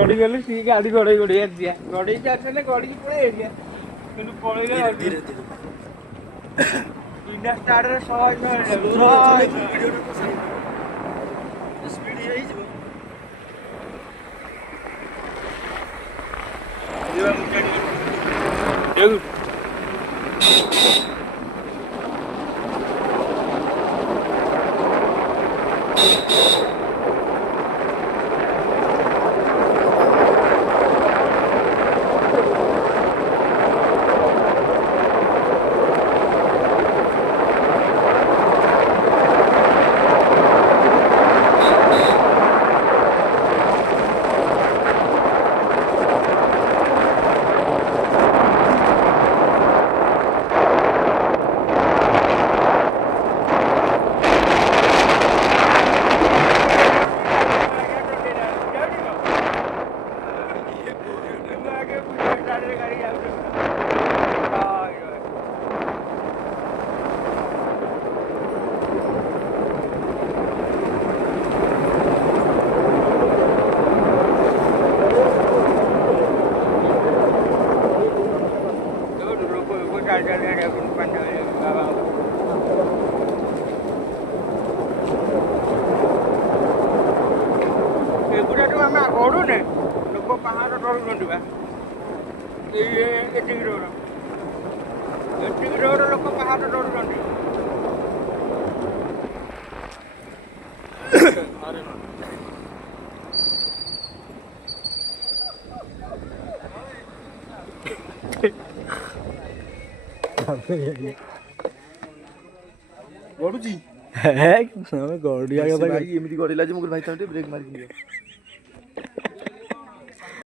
चढ़ी गली सी गाड़ी गड़े गड़े दिया गड़े जाते गड़ी पड़े गया किंतु पड़े धीरे धीरे इंडिया स्टार्ट रे सहज स्पीड यही जीव ଗଡୁନେ ଲୋକ ପାହାଡ଼ ଡରୁଛନ୍ତି ବା ଏତିକି ରୋଡ ଲୋକ ପାହାଡ଼ ଡରୁଛନ୍ତି ଗଡୁଛି ଗଡିଆ କଥା ଭାଇ ଏମିତି ଗଡିଲା ଯେ ମୁଁ ଭାଇ ତମେ ଟିକେ ବ୍ରେକ୍ ମାରିକି